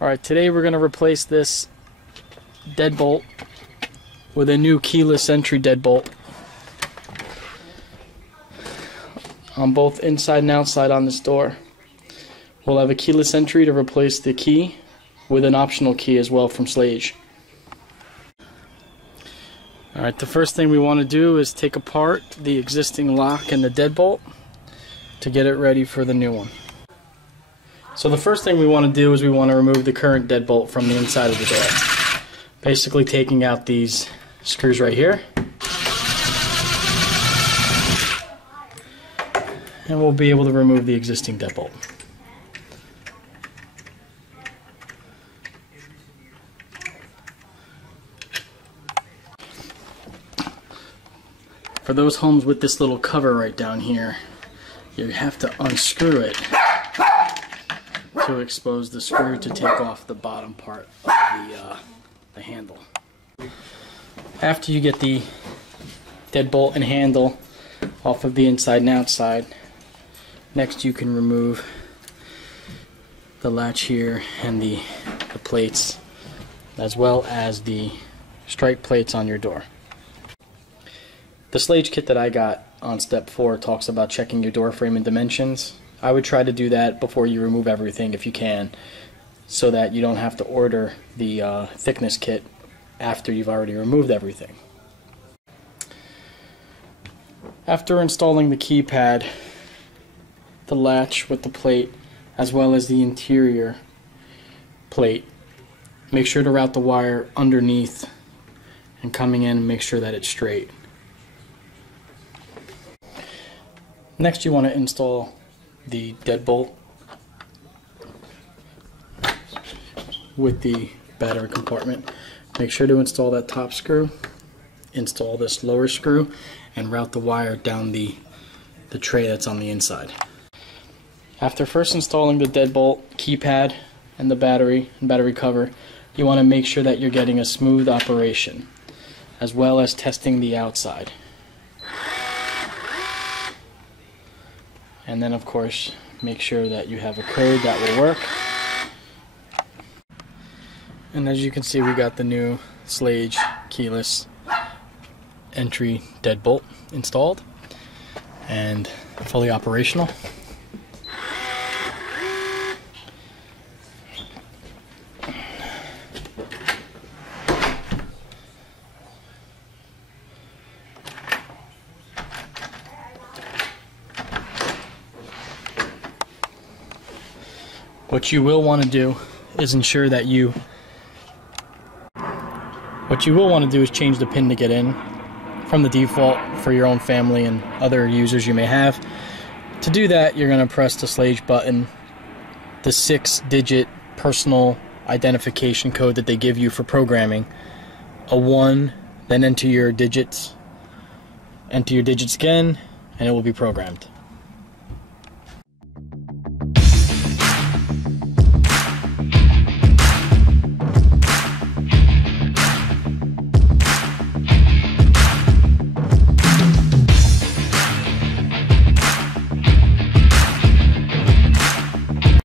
Alright, today we're going to replace this deadbolt with a new keyless entry deadbolt on both inside and outside on this door. We'll have a keyless entry to replace the key with an optional key as well from Slage. Alright, the first thing we want to do is take apart the existing lock and the deadbolt to get it ready for the new one. So the first thing we want to do is we want to remove the current deadbolt from the inside of the door. Basically taking out these screws right here. And we'll be able to remove the existing deadbolt. For those homes with this little cover right down here, you have to unscrew it to expose the screw to take off the bottom part of the handle. After you get the deadbolt and handle off of the inside and outside, next you can remove the latch here and the plates, as well as the strike plates on your door. The Slage kit that I got on step 4 talks about checking your door frame and dimensions. I would try to do that before you remove everything if you can, so that you don't have to order the thickness kit after you've already removed everything. After installing the keypad, the latch with the plate, as well as the interior plate, make sure to route the wire underneath and coming in and make sure that it's straight. Next you want to install the deadbolt with the battery compartment. Make sure to install that top screw, install this lower screw, and route the wire down the tray that's on the inside. After first installing the deadbolt, keypad, and the battery and battery cover, you want to make sure that you're getting a smooth operation, as well as testing the outside. And then of course make sure that you have a code that will work. And as you can see, we got the new Slage keyless entry deadbolt installed and fully operational. What you will want to do is ensure that what you will want to do is change the pin to get in from the default for your own family and other users you may have. To do that, you're going to press the Slage button, the 6-digit personal identification code that they give you for programming, a 1, then enter your digits again, and it will be programmed.